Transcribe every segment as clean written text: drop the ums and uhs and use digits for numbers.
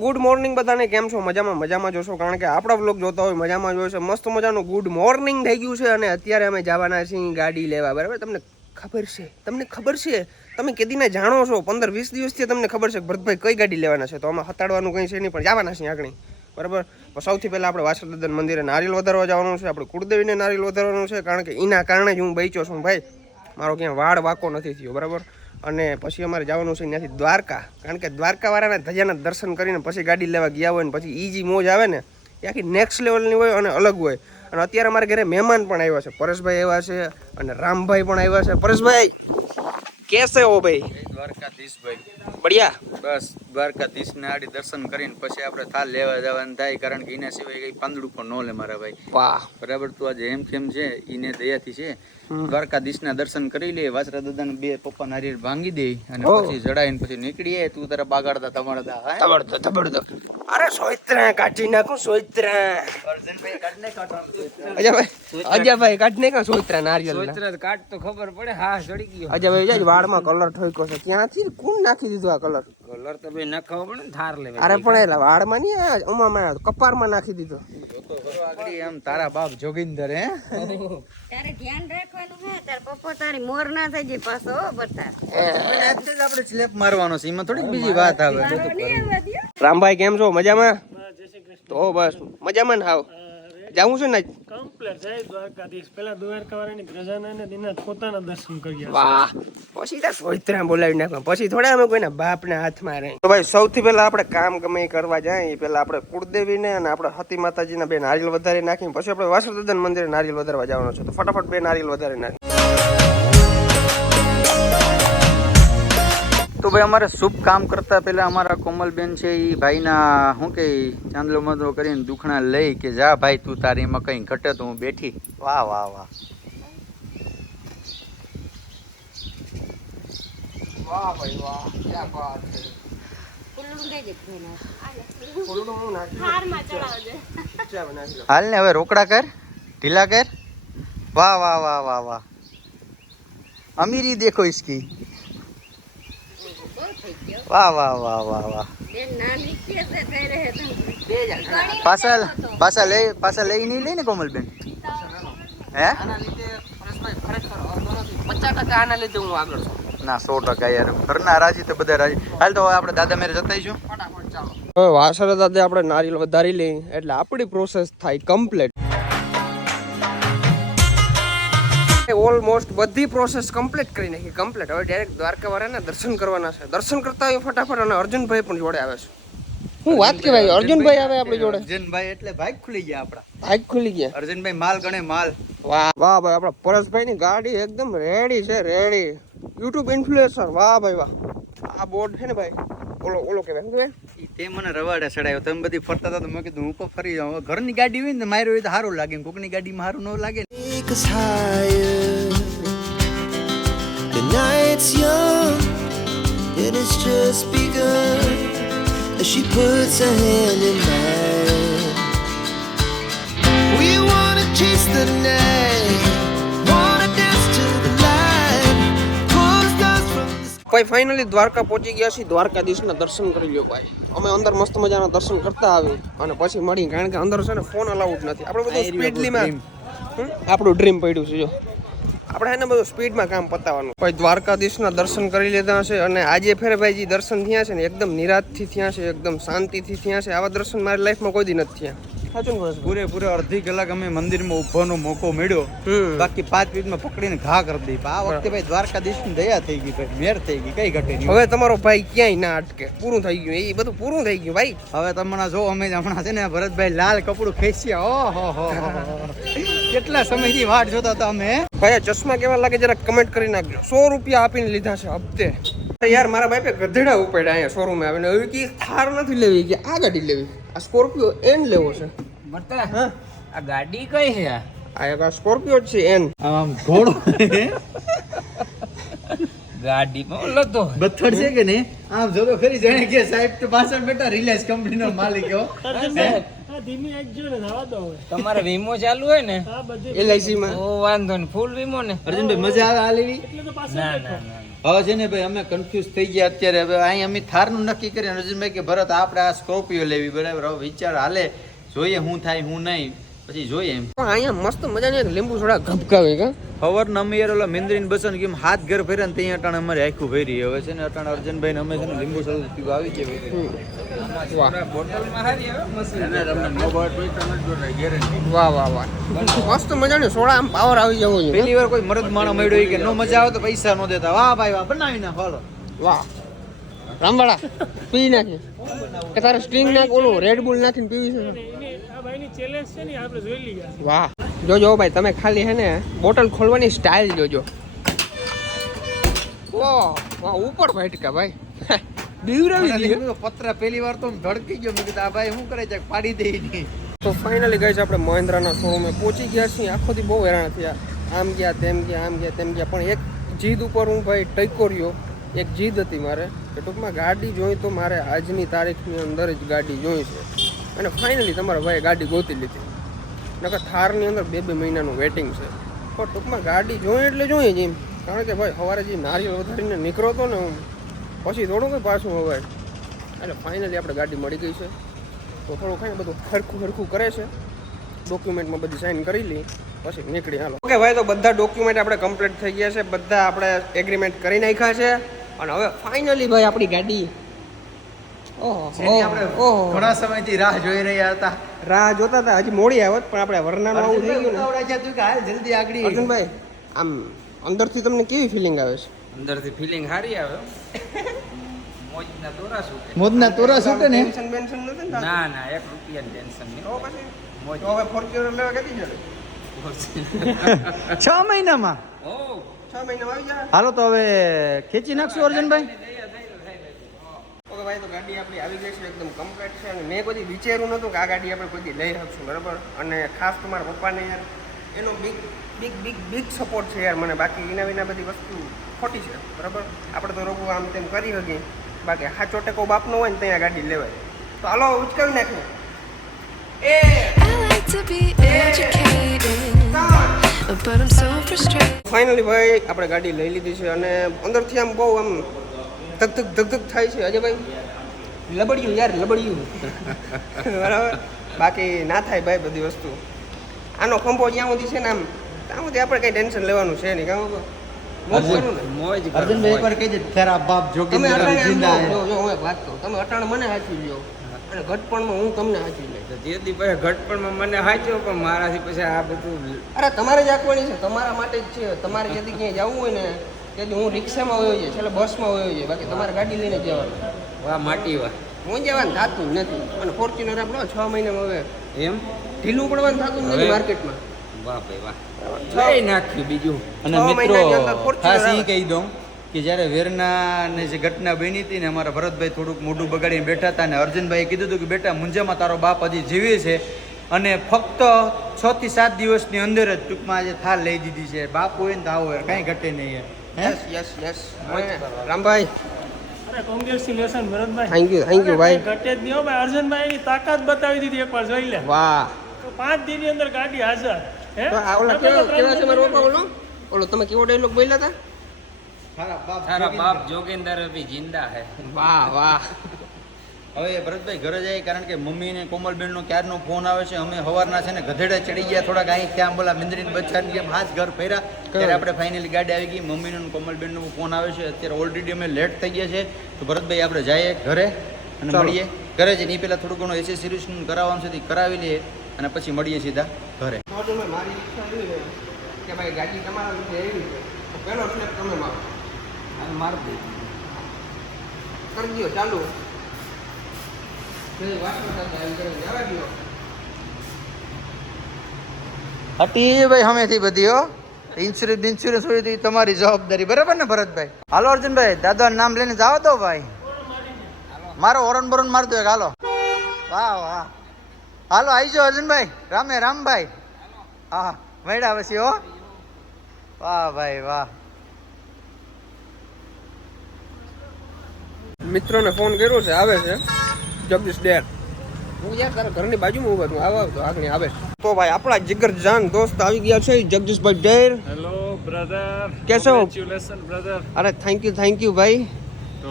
Good morning બધાને, કેમ છો? મજામાં જોશો, કારણ કે આપણા વ્લોગ જોતા હોય મજામાં જોશે. મસ્ત મજાનું ગુડ મોર્નિંગ થઈ ગયું છે અને અત્યારે અમે જવાના છીએ ગાડી લેવા. બરાબર, તમને ખબર છે તમે કેદીને જાણો છો, 15-20 દિવસથી તમને ખબર છે કે ભરતભાઈ કઈ ગાડી લેવાના છે. તો અમે હતાડવાનું કંઈ છે નહીં, પણ જવાના છીએ આગળ. બરાબર, સૌથી પહેલાં આપણે વાસુદાદન મંદિરે નારિયેલ વધારવા જવાનું છે. આપણે કુળદેવીને નારિયેલ વધારવાનું છે, કારણ કે એના કારણે જ હું બચ્યો છું ભાઈ. મારો ક્યાં વાળ વાકો નથી થયો. બરાબર, અને પછી અમારે જવાનું છે ત્યાંથી દ્વારકા, કારણ કે દ્વારકાવાળાના ધજાના દર્શન કરીને પછી ગાડી લેવા ગયા હોય ને પછી ઈજી મોજ આવે ને એ આખી નેક્સ્ટ લેવલની હોય અને અલગ હોય. અને અત્યારે અમારા ઘરે મહેમાન પણ આવ્યા છે, પરેશભાઈ આવ્યા છે અને રામભાઈ પણ આવ્યા છે. પરેશભાઈ કેસે હો ભાઈ? દ્વારકાધીશ ભાઈ બઢિયા. બસ દ્વારકાધીશને આડી દર્શન કરીને પછી આપણે થાળ લેવા જવાનું થાય, કારણ કે એના સિવાય કઈ પાંદડું પણ ન લે મારા ભાઈ. વાહ, બરાબર. તું આજે એમ કેમ છે એને દયાથી છે, દ્વારકાધીશના દર્શન કરી લે, વાસરા દાદાને બે પપ્પા નારિયેળ ભાંગી દે અને પછી જડાઈને પછી નીકળીએ. તું તારા બાગાડતા તબડતો અરે સોઈત્રા કાઢી નાખું, સોઈત્રા અજયભાઈ કાઢી નાખો સોઈત્રા નારિયેળ કાટ તો ખબર પડે. હા, જડી ગયો. અજયભાઈ જાય વાળમાં કલર ઠોક્યો છે, ક્યાંથી કોણ નાખી દીધું આ કલર? કલર તો ભાઈ નખાવો પડે ને, થાર લેવા. અરે પણ એલા વાળમાં નહીં, ઉમામાં કપારમાં નાખી દીધો. આમ તારા બાપ જોગિંદર હે તારે ધ્યાન રાખવાનું હે, તાર પપ્પો તારી મોર ના થઈ જાય પાછો. બધા આપણે સ્લેપ મારવાનો છે, એમાં થોડીક બીજી વાત આવે. રામભાઈ કેમ છો? મજામાં? તો બસ મજામાં ને. હાવ જાવું છે ને કમ્પ્લીટ જય દ્વારકાધીશ. પેલા દ્વારકાવાળાની પ્રજાના દિના પોતાના દર્શન કર્યા. વાહ, પછી તો સોઈત્રા બોલાવી નાખવા, પછી થોડા અમે કોઈના બાપના હાથમાં રહી. તો ભાઈ સૌથી પહેલા આપણે કામ ગમે કરવા જાય પેલા આપણે કુળદેવીને અને આપણે હતી માતાજીના બે નારિયેળ વધારી નાખીને પછી આપણે વાસુદાદન મંદિરે નારિયેળ વધારવા જવાનું છે. તો ફટાફટ બે નારિયેળ વધારી નાખી. તો ભાઈ અમારે શુભ કામ કરતા પહેલા અમારા કોમલબેન છે એ ભાઈના શું કે ચાંદલો મંદલો કરીને દુખણા લઈ કે જા ભાઈ તું તારી એમાં કઈ ઘટે તો હું બેઠી. વાહ વાહ વાહ વાહ ભાઈ વાહ, ક્યા બાત છે. હાલ ને હવે રોકડા કર, ઢીલા કર. વાહ વાહ વાહ વાહ વાહ, અમીરી દેખો ઇસકી. વાહ વાહ વાહ વાહ વાહ. પાછા લઈ નહીં લઈ ને કોમલબેન? હે 50% આના લીધે હું આગળ છું. ના 100% યાર, ઘરના રાજી તો બધા રાજી. હાલ તો આપણે દાદા મેરે જતાઈશું. હવે વાસરા દાદા આપણે નારિયેળ વધારી લઈ એટલે આપણી પ્રોસેસ થાય કમ્પ્લીટ. ઓલમોસ્ટ બધી પ્રોસેસ કમ્પ્લીટ કરી નાખી, કમ્પ્લીટ. હવે ડાયરેક્ટ દ્વારકાવાળાના દર્શન કરવાના છે. દર્શન કરતા હોય ફટાફટ. અને અર્જુનભાઈ પણ જોડે આવે છે. હું વાત કે ભાઈ અર્જુનભાઈ આવે આપણી જોડે. અર્જુનભાઈ એટલે ભાગ ખુલી ગયા આપડા. ભાગ ખુલી ગયા. અર્જુનભાઈ માલ ગણે માલ. વાહ વાહ ભાઈ, આપણા પરેશભાઈ ની ગાડી એકદમ રેડી છે, રેડી. YouTube influencer. વાહ ભાઈ વાહ. આ બોર્ડ છે ને ભાઈ, ઓલો કેવાય તે મને રવાડે ચડાયો. તમે બધી ફરતા હતા તો મેં કીધું હું પણ ફરી જાઉં. ઘરની ગાડી હોય ને મારી હોય તો સારું લાગે, કોકની ગાડીમાં સારું ન લાગે. The night's young and it's just begun as she puts her hand in mine. We wanna chase the night, wanna dance to the light, pull stars from the sky. ભાઈ ફાઇનલી દ્વારકા પહોંચી ગયા છીએ. દ્વારકાધીશના દર્શન કરી લ્યો ભાઈ. અમે અંદર મસ્ત મજાના દર્શન કરતા આવી અને પછી મળી, કારણ કે અંદર છે ને ફોન અલાઉડ નથી. આપણે બધું સ્પીડલીમાં આપણું ડ્રીમ પડ્યું છે. જો આપણે એને બધું સ્પીડમાં કામ પતાવવાનું. ભાઈ દ્વારકાધીશના દર્શન કરી લીધા છે અને આજે ફેર ભાઈ જે દર્શન થયા છે ને એકદમ નિરાતથી થયા છે, એકદમ શાંતિથી થયા છે. આવા દર્શન મારી લાઈફમાં કોઈ દી નથી થયા. સાચું ને? પૂરેપૂરે અડધી કલાક અમે મંદિરમાં ઉભવાનો મોકો મળ્યો, બાકી 5 મિનિટમાં પકડીને ઘા કરી દઈ. આ વખતે ભાઈ દ્વારકાધીશની દયા થઈ ગઈ, ભાઈ મેર થઈ ગઈ, કઈ ઘટે નહીં. હવે તમારો ભાઈ ક્યાંય ના અટકે, પૂરું થઈ ગયું. એ બધું પૂરું થઈ ગયું ભાઈ. હવે તમને જો અમે હમણાં છે ને ભરતભાઈ લાલ કપડું ખેંચ્યા. ઓહો કેટલા સમયથી વાટ જોતા હતા અમે. ભાઈ ચશ્મા કેવા લાગે જરા કમેન્ટ કરી નાખજો. 100 રૂપિયા આપીને લીધા છે હપ્તે. યાર મારા બાપે ગધેડા ઉપાડ્યા અહીંયા શોરૂમે આવીને. હવે કે થાર નથી લેવી, કે આ ગાડી લેવી, આ સ્કોર્પિયો એન લેવો છે. મતલબ હા, આ ગાડી કઈ છે? આ એક સ્કોર્પિયો જ છે એન. આમ ઘોડો ગાડી માં લતો બથડ છે કે નહીં? આમ જો તો ખરી જાણે કે સાહેબ તો પાછળ બેઠા રિલાયન્સ કંપનીનો માલિક હો. ધીમી આંખ જો ને થવા દો હવે. તમારે વીમો ચાલુ હોય ને આ બધે LIC માં તો વાંધો નહીં, ફૂલ વીમો ને. અર્જુનભાઈ મજા આવે આ લેવી? એટલે તો પાછો ના બેઠો. ના ના હવે છે ને ભાઈ અમે કન્ફ્યુઝ થઈ ગયા અત્યારે. હવે અહીં અમે થારનું નક્કી કર્યું. અર્જુનભાઈ કે ભરત આપણે આ સ્કોર્પિયો લેવી, બરાબર. હવે વિચાર હાલે, જોઈએ શું થાય શું નહીં, પછી જોઈએ એમ. પણ અહીંયા મસ્ત મજાની એક લીંબુ સોડા ઘબકાવે કા ખબર અમે યાર ઓલા મેન્દ્રીન બસન કેમ હાથ ઘર ફેર્યા ને ત્યાં અટાણે અમારે આખું ફેરી. હવે છે ને અટાણે અર્જુનભાઈ ને અમે છે ને લીંબુ સોડા પીવા આવી ગયા. વાહ બોટલમાં હારી આવે મસ્ત. વાહ વાહ વાહ મસ્ત મજાની સોડા આમ પાવર આવી જવો જોઈએ પેલી વાર કોઈ મરદ માણસ મળ્યો કે નો મજા આવે તો પૈસા નો દેતા. વાહ ભાઈ વાહ, બનાવી ના ફોલો. વાહ રામવાડા પી નાખી કે તારે સ્ટ્રિંગ નાખ ઓલું રેડ બુલ નાખીને પીવી છે આ ભાઈની ચેલેન્જ છે ને આપણે જોઈ લઈએ. વાહ જોજો ભાઈ તમે ખાલી હે ને બોટલ ખોલવાની સ્ટાઇલ જોજો વાહ વાહ ઉપર ભાઈટકા ભાઈ બીવરાવી દીધું પતરા પેલી વાર તો હું ધડકી ગયો. મેં કીધું આ ભાઈ શું કરે છે, પાડી દે નહીં. તો ફાઇનલી ગઈ છે આપણે મહિન્દ્રાના શોરૂમે પહોંચી ગયા છીએ. આખોથી બહુ હેરાન થયા, આમ ગયા તેમ ગયા આમ ગયા તેમ ગયા, પણ એક જીદ ઉપર હું ભાઈ ટકો રહ્યો. એક જીદ હતી મારે કે ટૂંકમાં ગાડી જોઈ તો મારે આજની તારીખની અંદર જ ગાડી જોઈ છે. અને ફાઇનલી તમારા ભાઈ ગાડી ગોતી લીધી. નકર થારની અંદર 2-2 મહિનાનું વેટિંગ છે. પણ ટૂંકમાં ગાડી જોઈએ એટલે જોઈએ જ એમ. કારણ કે ભાઈ સવારે જે નારિયેળ વધારીને નીકળો હતો ને હું, પછી થોડું કંઈ પાછું હવે એટલે ફાઇનલી આપણે ગાડી મળી ગઈ છે. તો થોડું ખાઈને બધું ખરખું કરે છે. ડોક્યુમેન્ટમાં બધી સાઇન કરી લઈ પછી નીકળી હાલો. ઓકે ભાઈ, તો બધા ડોક્યુમેન્ટ આપણે કમ્પ્લીટ થઈ ગયા છે. બધા આપણે એગ્રીમેન્ટ કરી નાખ્યા છે. અને હવે ફાઇનલી ભાઈ આપણી ગાડી જેની આપણે ઘણા સમયથી રાહ જોઈ રહ્યા હતા. રાહ જોતા હતા. હજી મોડી આવત પણ આપણે વરનાનું આવું થઈ ગયું ને. ઉતાવળા છે તું કે હાલ જલ્દી આગળ. અર્જુનભાઈ આમ અંદરથી તમને કેવી ફિલિંગ આવે છે? અંદરથી ફિલિંગ સારી આવે. મોજના દોરા શું મોદના તોરા છૂટે ને. ટેન્શન બેન્શન નથી ને? ના ના, 1 રૂપિયાની ટેન્શન નહીં. તો પછી મોજ. તો હવે ફોર્ચ્યુનર લેવા કેતી જશે? 6 મહિનામાં. ઓ 6 મહિનામાં આવી જાય. હાલો તો હવે ખેંચી નાખશું અર્જુનભાઈ. ઓકે ભાઈ, તો ગાડી આપણી આવી ગઈ છે, એકદમ કમ્પ્લીટ છે. અને મેં કોઈ વિચાર્યું નહોતું કે આ ગાડી આપણે કોઈ લઈ શકશું, બરાબર. અને ખાસ તમારા પપ્પાને યાર એનો બિગ સપોર્ટ છે યાર મને. બાકી એના વિના બધી વસ્તુ ખોટી છે, બરાબર. આપણે તો રોગું આમ તેમ કરી શકીએ, બાકી સાચો ટેકો બાપનો હોય ને ત્યાં ગાડી લેવાય. તો હાલો ઉચકાવી નાખ્યું. I like to be educated, but I'm so frustrated. Finally ભાઈ આપણે ગાડી લઈ લીધી છે. અને અંદરથી આમ બહુ આમ ધક થાય છે. અજય ભાઈ લબડ્યું યાર, લબડ્યું બરાબર. બાકી ના થાય ભાઈ બધી વસ્તુ. આનો ખંભો જ્યાં સુધી છે ને આમ ત્યાં સુધી આપણે કંઈ ટેન્શન લેવાનું છે નહીં. કામ મોજ કરું ને. મોજ કરો, અર્જુનભાઈ મોજ. એકવાર કહી દે તારા બાપ તમે જોગીન્દ્ર અટાણે આમ જિંદા જો, હે. જો હું એક વાત કહું, તમે અટાણે મને હાચવી લ્યો અને ઘટપણમાં હું તમને હાચવી લઈશ. તો જે દી પછી ઘટપણમાં મને હાચ્યો, પણ મારાથી પછી આ બધું અરે તમારે જ આંકવાની છે, તમારા માટે જ છે. તમારે જેથી ક્યાંય જવું હોય ને તેથી હું રિક્ષામાં વયો જાય, છેલ્લે બસમાં વયો જાય. બાકી તમારે ગાડી લઈને જ જવાનું. વાહ માટી વાહ. હું જવાનું થતું જ નથી. અને ફોર્ચ્યુનર આપણો 6 મહિનામાં હવે એમ ઢીલું પડવાનું થતું જ નથી હવે? માર્કેટમાં. વાહ ભાઈ વાહ. લઈ નાખ્યું બીજું. અને 6 મિત્રો મહિનાની અંદર Fortuner ખાસ આવે. એ કહી દઉં કે જ્યારે વેરના ને જે ઘટના બની હતી ને, અમારા ભરતભાઈ થોડુંક મોઢું બગાડીને બેઠા હતા ને અર્જુનભાઈએ કીધું હતું કે બેટા મુંજામાં તારો બાપ હજી જીવે છે અને ફક્ત 6 થી 7 દિવસની અંદર જ ટૂંકમાં આજે થાર લઈ દીધી છે. બાપ હોય ને તો આવો યાર, કાંઈ ઘટે નહીં યાર. હે? યસ રામભાઈ અરે કોંગ્રેચ્યુલેશન ભરતભાઈ. થેન્ક યુ ભાઈ. ઘટે જ નહીં હો ભાઈ. અર્જુનભાઈની તાકાત બતાવી દીધી એકવાર જોઈ લે. વાહ. તો 5 દિનની અંદર ગાડી હાજર. હે તો આ ઓલા કેવા છે મારો બાપા? ઓલો તમે કેવો ડાયલોગ બોલ્યા હતા? તારા બાપ જોગેન્દર અભી જિંદા હે. વાહ. હવે ભરતભાઈ ઘરે જાય, કારણ કે મમ્મી ને કોમલબેનનો ક્યારનો ફોન આવે છે. અમે સવારના છે ને ગધેડા ચડી ગયા થોડાક અહીં ત્યાં બોલા મિંદરીન બચ્ચાની જેમ હાથ ઘર ફેર્યા ત્યારે આપણે ફાઇનલી ગાડી આવી ગઈ. મમ્મીનો ને કોમલબેનનો ફોન આવે છે. અત્યારે ઓલરેડી અમે લેટ થઈ ગયા છે. તો ભરતભાઈ આપણે જઈએ ઘરે અને ચાલો. મળીએ. ઘરે જઈને પહેલાં થોડું ઘણું એસેસરીઝ કરાવવાનું છે તે કરાવી લઈએ અને પછી મળીએ સીધા ઘરે. મારી ઈચ્છા એવી છે કે ભાઈ ગાડી તમારા લીધે એવી છે તો પહેલો સ્ટેપ તમે મારો અને માર દે. કરી દો ચાલુ. હટી ભાઈ હમેથી બધી હો. ઇન્સ્યોરન્સ હોય તો એ તમારી જવાબદારી, બરાબર ને ભરતભાઈ? હાલો અર્જુનભાઈ, દાદાનું નામ લઈને જાઓ તો ભાઈ. મારો ઓરન બોરન મારી દો એક. હાલો. વાહ. હાલો આવી જાઓ અર્જુનભાઈ. રામભાઈ. હા મળ્યા પછી હો. વાહ ભાઈ વાહ. મિત્રોને ફોન કર્યો છે, આવે છે જગદીશ ડેર. હું યાર તારા ઘરની બાજુમાં ઊભા છું. આવ તો આગળ આવે. તો ભાઈ આપણા જીગરજાન દોસ્ત આવી ગયા છે જગદીશભાઈ ડેર. हेलो ब्रदर कैसे हो? कांग्रेचुलेशन ब्रदर અરે થેન્ક યુ ભાઈ. तो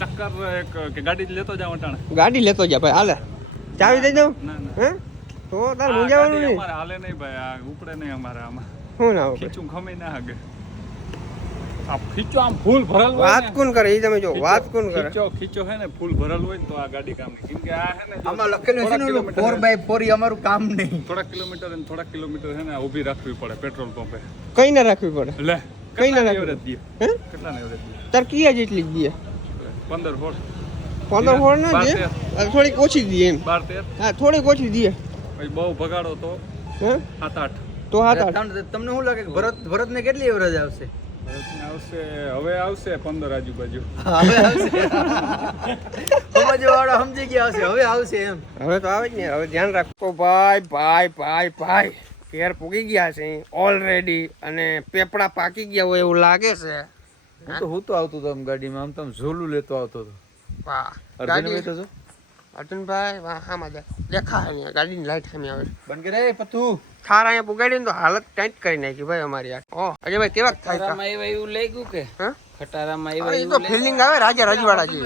चक्कर एक के गाड़ी लेतो जाओ अटाणे ગાડી લેતો જા ભાઈ હાલે. ચાવી દઈ દઉં ना ना હે તો તાર आ મૂંઝાવાનું गाड़ी નહીં. हमारे हाले नहीं भाई आ उपड़े नहीं हमारे आमा શું ના હોય? खींचू खमी ना आगे आप खींचो आम फूल भरल होय વાત ने, કોણ કરે એ તમે જો खींचो- વાત कोण કરે? खींचो खींचो है ने फूल भरल होय ने तो आ गाड़ी काम नहीं केम के आ है ने जो આમાં લખેલું છે ને થોડા ઓલું કિલોમીટર 4x4 ઈ અમારું કામ નહીં. થોડા કિલોમીટર है ने ઊભી રાખવી પડે પેટ્રોલ પંપે કઈ ના રાખવી પડે. લે કઈ ના કેટલા રાખવી એવરેજ દે હે કેટલા ને એવરેજ દે તાર કિયા જેટલી જ દે 15 હોળ 15 હોળ ના દે 12 થોડીક ઓછી દે એમ. 12 13 હા થોડીક ઓછી દે પછી બહુ ભગાડો તો હે 7 8 તો હાથ આઠ. તમને શું લાગે કે ભરતને કેટલી એવરેજ આવશે? આવશે હવે આવશે 15 આજુબાજુ હવે આવશે. સમજવાવાળા સમજી ગયા હશે હવે આવશે એમ. હવે તો આવે જ ને. હવે ધ્યાન રાખો ભાઈ ઘેર પૂગી ગયા છે ઓલરેડી અને પેપડા પાકી ગયા હોય એવું લાગે છે. હું તો આવતો હતો આમ ગાડીમાં આમ તો આમ ઝોલું લેતો આવતો હતો. વાહ અર્જુનભાઈ તો જો અર્જુનભાઈ વાહ આમાં દેખાય ને ગાડીની લાઈટ સામે આવે છે. બંધ કરે પતું. થાર અહીંયા પુગાડી ને તો હાલત ટાઈટ કરી નાખી ભાઈ અમારી આ. ઓ અજયભાઈ કેવા થાય તા? ખટારામાં એવું લાગ્યું કે હા ખટારામાં એ તો ફિલિંગ આવે રાજા રજવાડા જેવી.